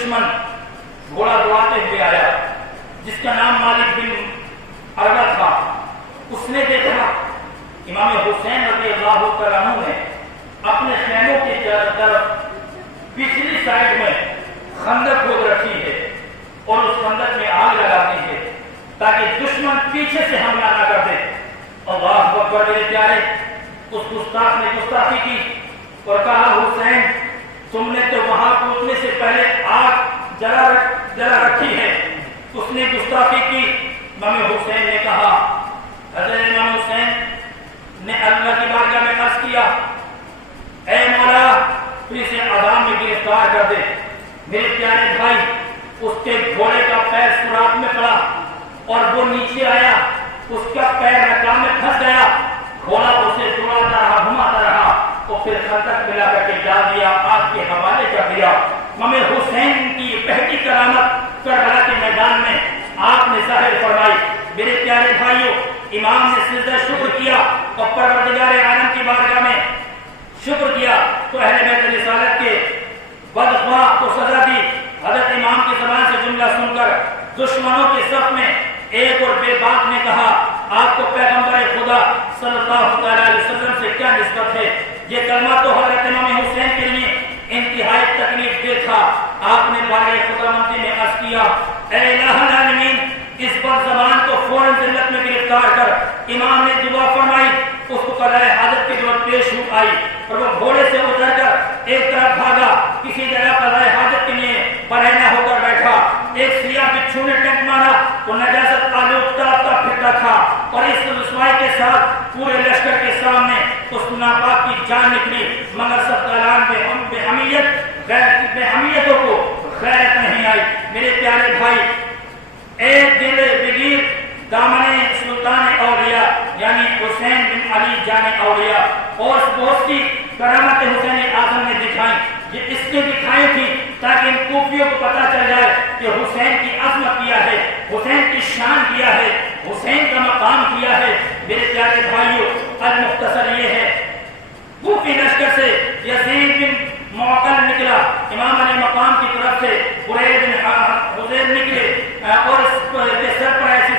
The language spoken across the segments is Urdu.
دشمن گھوڑا دوڑاتے ہوئے آیا جس کا نام مالک بن ارغا تھا. اس نے دیکھا امام حسین رضی اللہ تعالیٰ عنہ نے اپنے خیموں کی طرف پچھلی سائڈ میں خندق کھود رکھی ہے اور اس خندق میں آگ لگاتی ہے تاکہ دشمن پیچھے سے حملہ نہ کر دے. اللہ اکبر میرے پیارے. اس گستاخ نے گستاخی کی اور کہا حسین تم نے تو وہاں پہنچنے سے پہلے آگ جلا رکھی ہے. اس نے گستاخی کی. امام حسین نے کہا حضرت امام حسین نے اللہ کی بارگاہ میں عرض کیا اے مولا تو اسے عذاب میں گرفتار کر دے. میرے پیارے بھائی اس کے گھوڑے کا پیر سوراخ میں پڑا اور وہ نیچے آیا. اس کا پیر رکام میں پھنس گیا. گھوڑا اسے دوڑاتا رہا گھماتا رہا اور پھر خندق میں لا کر کے ڈال دیا آگ کے حوالے کر دیا. امام حسین کی پہلی کرامت کربلا کے میدان میں آپ نے ظاہر فرمائی. میرے پیارے بھائیوں امام نے سجدہ شکر کیا اور پروردگار عالم کی بارگاہ میں شکر کیا تو اہل بیت رسالت کے بدخواہ کو سزا دی. حضرت امام کی زبان سے جملہ سن کر دشمنوں کے صف میں ایک اور بے باک نے کہا آپ کو پیغمبر خدا صلی اللہ علیہ وسلم سے کیا نسبت ہے؟ یہ کلمہ تو حضرت امام حسین کے لیے انتہائی تکلیف دہ تھا. آپ نے بارگاہ خدا مندی میں عرض کیا اے الہ العالمین اس بد زبان کو فوراً ذلت میں گرفتار کر. امام نے دعا فرمائی. اس کو قضائے حاجت کی ضرورت پیش ہو آئی اور وہ گھوڑے سے اتر کر ایک طرف بھاگا. کسی جگہ قضائے حاجت کے لیے پرہینا ہو کر بیٹھا. ایک سیاہ بچھو نے ٹینک مارا. وہ نجاست آلودہ پھرتا تھا اور اس رسوائی کے ساتھ پورے لشکر کے سامنے اس ناپاک کی جان نکلی. مگر سب کلام بے حمیتوں کو غیرت نہیں آئی. میرے پیارے بھائی ایک دل بگیر دامن سلطان اولیاء یعنی حسین بن علی جان اولیاء اور بہت سی کرامت حسین اعظم نے دکھائی. یہ اس نے دکھائی تھی تاکہ ان کوفیوں کو پتہ چل جائے کہ حسین کی عظمت کیا ہے, حسین کی شان کیا ہے, حسین کا مقام کیا ہے. میرے پیارے بھائیوں المختصر یہ ہے کوفی لشکر سے یزید بن معقل نکلا. امام علیہ مقام کی طرف سے قریب بن حضیر نکلے اور اس سر پر ایسی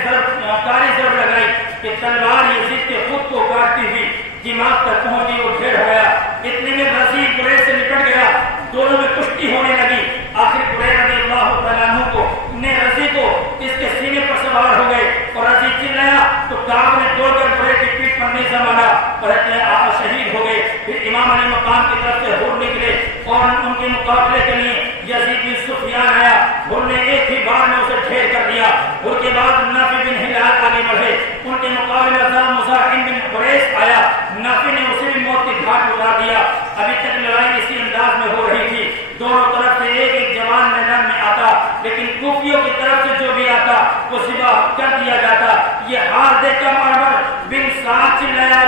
کاری ضرب لگائی کہ تلوار یزید کے خود کو کاٹتی ہوئی دماغ تک پہنچی اور ڈھیر ہو گیا. اتنے میں رزی قریب سے نپٹ گیا. دونوں میں کشتی ہونے لگی. آخر قریب رضی اللہ تعالیٰ عنہ کو نے رزی کو اس کے سینے پر سوار ہو گئے اور رزی چلایا تو کعب نے دوڑ کر قریب کی پیٹھ پر نیزہ مارا اور آپ شہید ہو گئے. پھر امام علیہ مقام کی طرف سے ہور نکلے اور ان کے مقابلے کے لیے یزید بن سفیان آیا. ہور نے ایک ہی بار میں اسے ڈھیر کر دیا. ہور کے بعد نافع بن ہلال آگے بڑھے. ان کے مقابلے میں مزاحم بن قریش آیا. نافع نے اسے بھی موت کے گھاٹ اتار دیا. ابھی تک لڑائی اسی انداز میں ہو رہی تھی. دونوں طرف سے ایک ایک جوان میدان میں آتا لیکن کوفیوں کی طرف سے جو بھی آتا وہ ذبح کر دیا جاتا. یہ ہار دیکھ کر مرمر بن سعد چلایا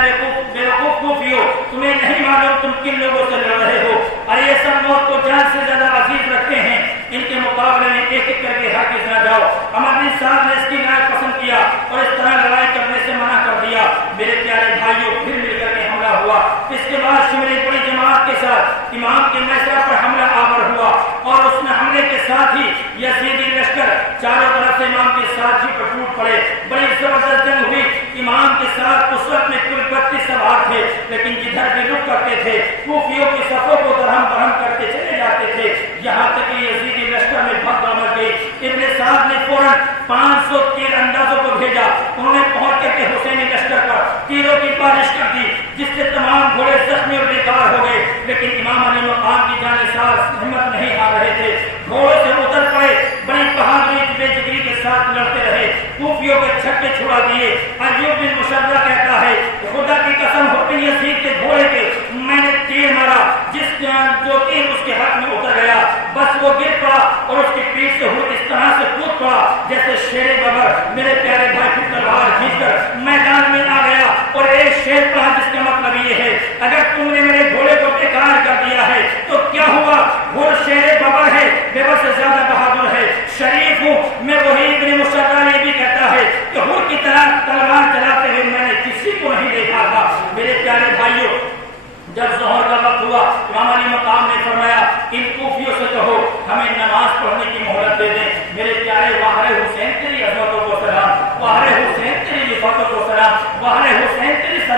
بیوقوف کوفیوں تمہیں نہیں معلوم تم کن لوگوں سے لڑ رہے ہو اور یہ سب موت کو جان سے زیادہ عزیز رکھتے ہیں. ان کے مقابلے میں ایک ایک کر کے ہرگز نہ جاؤ. عمر بن سعد نے اس کی رائے پسند کیا اور اس طرح لڑائی کرنے سے منع کر دیا. میرے پیارے بھائیوں پھر مل کر کے حملہ ہوا. اس کے بعد شمری بڑی جماعت کے ساتھ امام کے محراب پر حملہ آور ہوا اور اس میں حملے کے ساتھ ہی یزیدی لشکر چاروں طرف سے امام کے ساتھ ہی پر ٹوٹ پڑے. بڑی زبردست جنگ ہوئی. امام کے ساتھ اس وقت میں کل 32 سوار تھے لیکن جدھر بھی رک کرتے تھے کوفیوں کی صفوں کو درہم برہم کرتے چلے جاتے تھے. یہاں تک کہ یزیدی لشکر میں بھگدڑ مچ گئی. ابن سعد نے فوراً 500 تیر اندازوں کو بھیجا. انہوں نے پہنچ کر کے حسینی لشکر پر تیروں کی بارش کر دی جس سے تمام گھوڑے زخمی اور بیکار ہو گئے. لیکن امام علی مقام کی جانثار ہمت نہیں ہار رہے تھے. گھوڑوں سے اتر پڑے. بڑی بہادری بے جگری کے ساتھ لڑتے رہے. کوفیوں کے چھکے چھڑا دیے. ایوب بن مشرہ کہتا ہے خدا کی قسم ہوتی یزید کے گھوڑے کے میں نے تیر مارا جو تیر اس کے ہاتھ میں اتر گیا بس وہ گر پڑا اور اس کی پیٹھ سے اس طرح سے کود پڑا جیسے شیر ببر. میرے پیارے بھائی کی تلوار کھینچ کر میدان میں آ گیا اور ایک شیر پڑا جس کا مطلب یہ ہے اگر تم نے میرے گھوڑے کو بیکار کر دیا ہے تو کیا ہوا. وہ شیر ببر ہے ببر سے زیادہ بہادر ہے. شریف ہوں میں. وہی ابن مشرہ نے بھی کہتا ہے کہ ہور کی طرح تلوار چلاتے ہوئے میں نے کسی کو نہیں دیکھا تھا. میرے پیارے بھائیوں جب ظہر کا وقت ہوا امام علی مقام نے فرمایا ان کوفیوں سے کہو ہمیں نماز پڑھنے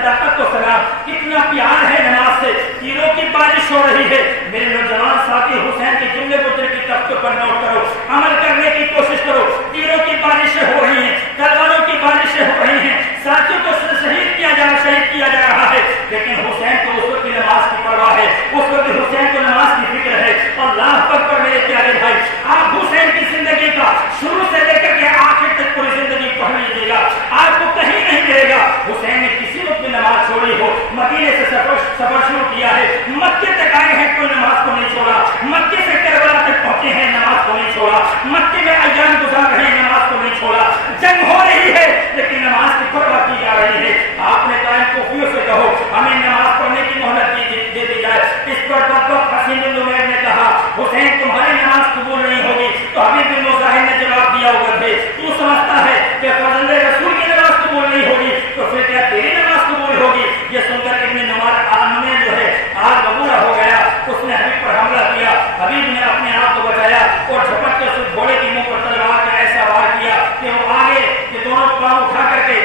صداقت کو سلام، کتنا پیار ہے نماز سے، تیروں کی بارش ہو رہی ہے۔ میرے نوجوان ساتھی حسین کے جملے کو دل کی تخت پر نوٹ کرو، عمل کرنے کی کوشش کرو۔ تیروں کی بارشیں ہو رہی ہیں، تلواروں کی بارشیں ہو رہی ہیں، ساتھیوں کو شہید کیا جا رہا ہے، لیکن حسین کو اس وقت کی نماز کی پرواہ ہے، اس وقت حسین کو نماز کی فکر ہے۔ اللہ اکبر میرے پیارے بھائی، آپ حسین کی زندگی کا شروع سے لے کر کے آخر تک پوری زندگی پڑھ لیجیے گا، آپ کو کہیں نہیں ملے گا حسین نے کسی وقت بھی نماز چھوڑی ہو۔ مدینے سے سفر شروع کیا ہے، مکے تک آئے ہیں، کوئی نماز کو نہیں چھوڑا، مکے سے کربلا تک پہنچے ہیں، نماز کو نہیں چھوڑا، مکے میں ایام گزار رہے ہیں، نماز کو نہیں چھوڑا، جنگ ہو رہی ہے لیکن نماز کی پرواہ کی جا رہی ہے۔ آپ نے قائم کوفیوں سے کہو ہمیں نماز پڑھنے کی مہلت دے دی جائے۔ اس پر بدبخت حسین بن زبیر نے کہا حسین تمہاری نماز قبول نہیں ہوگی، تو حبیب بن مظاہر نے جواب دیا ہوگا تو سمجھتا ہے کہ فرزند رسول کی نماز قبول نہیں ہوگی تو پھر کیا تیری نماز قبول ہوگی؟ یہ سن کر ابن نمار میں جو ہے آگ ببولا ہو گیا، اس نے حبیب پر حملہ کیا، حبیب نے اپنے آپ کو بچایا اور جھپٹ کے اس گھوڑے کی منہ پر تلوار کا ایسا وار کیا کہ وہ آگے یہ دونوں پاؤں اٹھا کر کے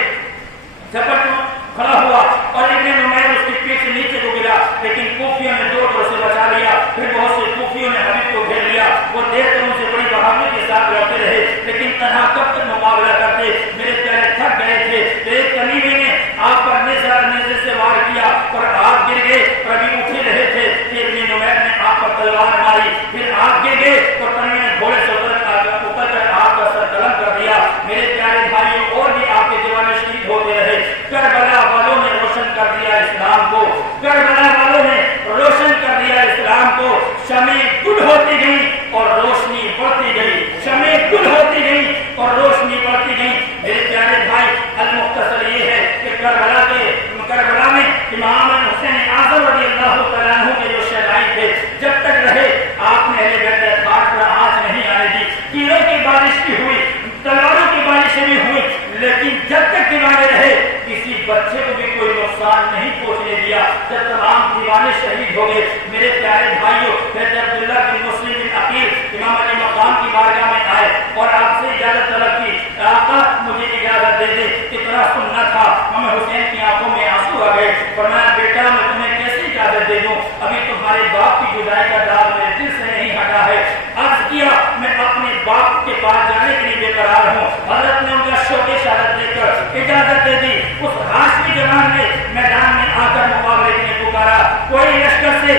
جھپٹ کھڑا ہوا اور ابن نمیر اس کی پیٹ سے نیچے کو گرا، لیکن کوفیوں نے دو طرح سے بچا لیا۔ پھر بہت سے کوفیوں نے حبیب کو گھیر لیا، وہ دیر تک ان سے بڑی بہادری کے ساتھ لڑتے رہے، لیکن تنہا کب تک مقابلہ کرتے؟ میرے پیارے تھک گئے تھے۔ ایک کمینے نے آپ پر نیزے سے وار کیا اور آپ گر گئے، اور ابھی اٹھ ہی رہے تھے کہ ابن نمیر نے آپ پر تلوار ماری، پھر آپ گر گئے اور کمینے نے گھوڑے سے اتر کر آپ کا سر قلم کر دیا۔ میرے پیارے بھائیوں اور بھی آپ کے دیوانے شہید ہوتے رہے۔ کربلا والوں نے روشن کر دیا اسلام کو، کربلا والوں نے روشن کر دیا اسلام کو۔ شمعیں گل ہوتی گئیں اور روشنی بڑھتی گئی، شمعیں گل ہوتی گئیں اور روشنی بڑھتی گئی۔ میرے پیارے بھائی المختصر یہ ہے کہ کربلا میں امام حسین اعظم رضی اللہ تعالیٰ عنہ کے جو شہدائی تھے جب تک رہے آپ نے اہل بیت خاک پر آنچ نہیں آنے دی۔ تیروں کی بارش بھی ہوئی، تلواروں کی بارشیں بھی ہوئی، لیکن جب تک دیوانے رہے کسی بچے کو بھی کوئی نقصان نہیں پہنچنے دیا۔ جب تمام دیوانے شہید ہو گئے میرے پیارے بھائیوں، حضرت عبداللہ بن مسلم بن عقیل امام علی مقام کی بارگاہ میں آئے اور آپ سے اجازت طلب کی، آقا مجھے اجازت دے دے، اتنا سننا تھا۔ امام حسین کی آنکھوں میں آنسو آ گئے، فرمایا بیٹا میں تمہیں کیسے اجازت دے دوں، ابھی تمہارے باپ کی جدائی کا داغ میرے دل سے نہیں ہٹا ہے۔ عرض کیا میں اپنے باپ کے پاس جانے کے لیے بے قرار ہوں۔ حضرت نے ان کا شوق شہادت دے کر اجازت دے دی۔ اس ہاشمی جوان نے میدان میں آ کر مقابلے کے لیے پکارا۔ کوئی لشکر سے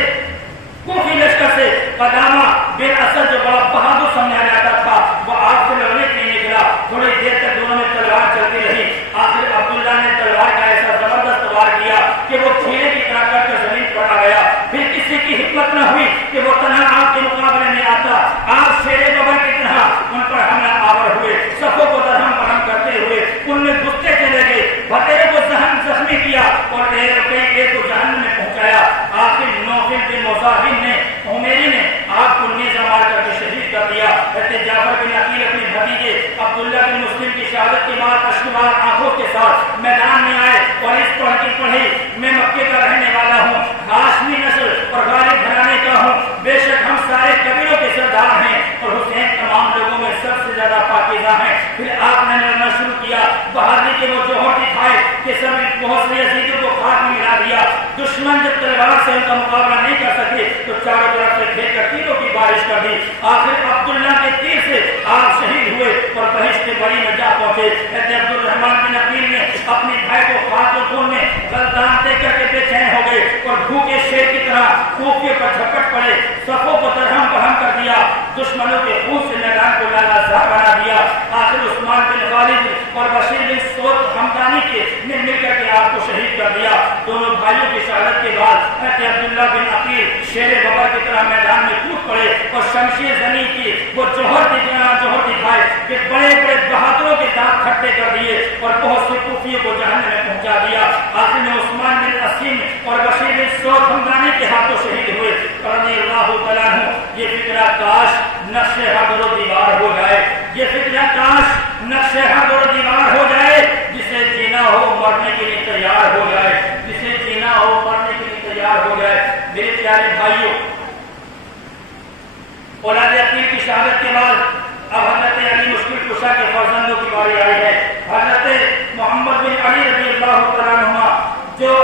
کوفی لشکر سے قدامہ بن اسد جو بڑا بہادر سمجھا جاتا تھا وہ آگ سے لڑنے کے لیے نکلا، تھوڑی دیر تک دونوں میں تلوار چلتی رہی۔ آخر عبداللہ نے تلوار کا ایسا زبردست وار کیا کہ وہ چھیرے کی طرح کر کے زمین پر آ گیا۔ پھر کسی کی ہمت نہ ہوئی کہ وہ تنہا آگ کے مقابلے میں آتا، آپ شیر ببر کی طرح ان پر حملہ آور ہوئے، صفوں کو درہم برہم کرتے ہوئے ان میں گھستے چلے گئے، بھتیرے کو زخمی کیا اور ایک کو جہنم میں پہنچایا۔ آخر نوفل بن مظاہر نے عمیری نے آپ کو نیزہ مار کر کے شہید کر دیا۔ حضرت جعفر بن عقیل اپنے بھتیجے عبداللہ بن مسلم کی شہادت کے بعد اشکبار آنکھوں کے ساتھ میدان میں آئے اور اس پڑھی میں مکے کا رہنے والا ہوں، ہاشمی نسل اور غالب گھرانے کا ہوں، بے شک ہم سارے قبیلوں کے سردار ہیں اور حسین تمام لوگوں میں سب سے زیادہ پاکیزہ ہیں۔ پھر آپ نے لڑنا شروع کیا، بہادری کے وہ جوہر دکھائے کہ سب بہت سے یزیدوں کو خاک میں ملا دیا۔ دشمن جب تلوار سے ان کا مقابلہ نہیں کر سکے تو چاروں طرف سے گھیر کر تیروں کی بارش کر دی۔ آخر عبداللہ کے تیر سے آپ شہید ہوئے اور بہشت بری میں جا پہنچے۔ حضرت عبدالرحمن بن عقیل نے اپنے بھائی کو خاک و خون میں غلطان دے کر کے بے چین ہو گئے اور بھوکے شیر کی طرح کوفیوں پر جھپٹ پڑے، صفوں کو درہم برہم کر دیا، دشمنوں کے خون سے میدان کو لالا زار بنا دیا۔ آخر عثمان بن خالد اور بشیر بن سعد حمدانی کے نے مل کر کے آپ کو شہید کر دیا۔ دونوں بھائیوں کی شہادت کے بعد حضرت عبداللہ بن عقیل شیر ببر کی طرح میدان میں کود پڑے اور شمشیر زنی کی وہ جوہر دکھائے کہ بڑے بڑے بہادروں کے دانت کھٹے کر دیے اور بہت سے کوفیوں کو جہنم میں پہنچا دیا۔ آخر میں عثمان بن عاصم اور بشیر بن سعد حمدانی کے ہاتھوں شہید ہوئے رضی اللہ تعالیٰ عنہ۔ یہ فکرہ کاش نقش حق و دیوار ہو جائے، یہ فکرہ کاش نقش حق و دیوار ہو جائے، جسے جینا ہو مرنے کے لیے تیار ہو جائے، جسے جینا ہو مرنے کے لیے تیار ہو جائے۔ میرے پیارے بھائیوں، اولاد عقیل کی شہادت کے بعد اب حضرت علی مشکل کشا کے فرزندوں کی باری آئی ہے۔ حضرت محمد بن علی رضی اللہ تعالیٰ عنہ جو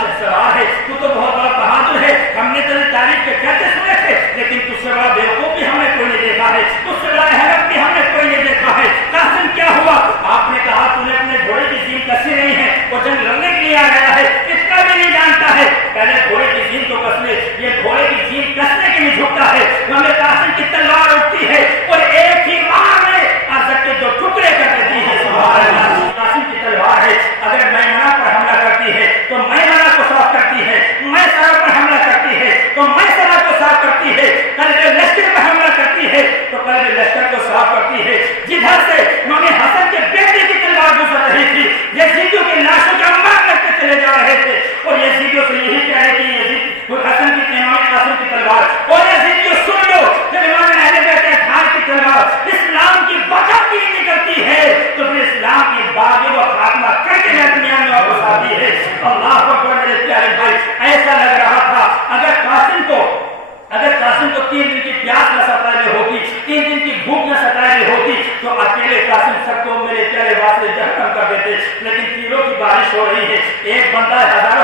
شہسوار ہے, تو تو بہت بڑا بہادر ہے, ہم نے تیری تعریف کے کہتے سنے تھے, لیکن تجھ سے بڑا بیوقوف بھی ہم نے کوئی نہیں دیکھا ہے, تجھ سے بڑا احمق بھی ہم نے کوئی نہیں دیکھا ہے. قاسم کیا ہوا؟ آپ نے کہا تو نے اپنے گھوڑے کی زین کسی نہیں ہے, وہ جنگ لڑنے کے لیے آ گیا ہے, اتنا بھی نہیں جانتا ہے. پہلے گھوڑے کی زین کو کس لے, یہ گھوڑے کی زین کسنے کے لیے جھکتا ہے. ہمیں قاسم کی تلوار اٹھتی ہے اور ایک ہی وار میں ارزق کے دو ٹکڑے کر دیتی ہے. سبحان اللہ. قاسم کی تلوار ہے, اگر میمنہ پر حملہ کرتی ہے تو میمنہ کو صاف کرتی ہے, میسرہ پر حملہ کرتی ہے تو میسرہ کو صاف کرتی ہے, قلب لشکر پر حملہ کرتی ہے تو قلب لشکر کو صاف کرتی ہے. جدھر سے امام حسن کے بیٹے کی تلوار گزر رہی تھی, یزیدیوں کی لاشوں کے انبار کرتے چلے جا رہے تھے, اور یزیدیوں سے یہی کہہ رہے کہ یزید حسن کی امام قاسم کی تلوار, اور یزیدیوں سن لو جب امام اہل بیت اطہار کی تلوار اسلام کی بقا کی نکلتی ہے تو پھر اسلام کی باغی و خاتمہ کر کے درمیان میں واپس آتی ہے. اللہ اکبر. میرے پیارے بھائی, ایسا لگ رہا تھا اگر قاسم کو 3 دن کی پیاس نہ ستائے ہوتی, 3 دن کی بھوک نہ ستائے ہوتی تو اکیلے قاسم سب کو میرے پیارے واسطے جہنم کر دیتے. لیکن تیروں کی بارش ہو رہی ہے, ایک بندہ ہزاروں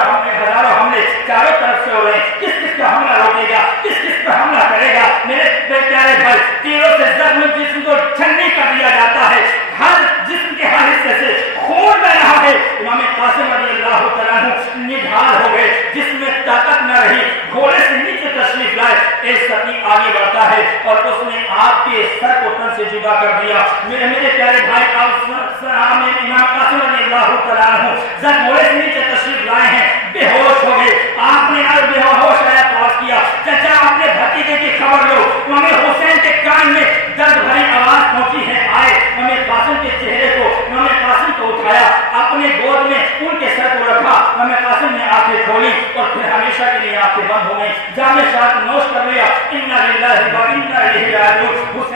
حملے چاروں طرف سے ہو رہے ہیں. کس کس کا حملہ روکے گا, کس کس پر حملہ کرے گا؟ میرے پیارے بھائی, تیروں سے زخم جسم کو چھنی کر دیا جاتا ہے, ہر جسم کے ہر حصے سے خون بہ رہا ہے. امام قاسم رضی اللہ تعالیٰ عنہ نڈھال ہو گئے, جس میں طاقت نہ رہی, گھوڑے سے نیچے تشریف لائے. ایک ستی آگے بڑھتا ہے اور اس نے آپ کے سر کو تن سے جدا کر دیا. میرے پیارے بھائی, امام قاسم رضی اللہ تعالیٰ عنہ جب گھوڑے سے نیچے تشریف لائے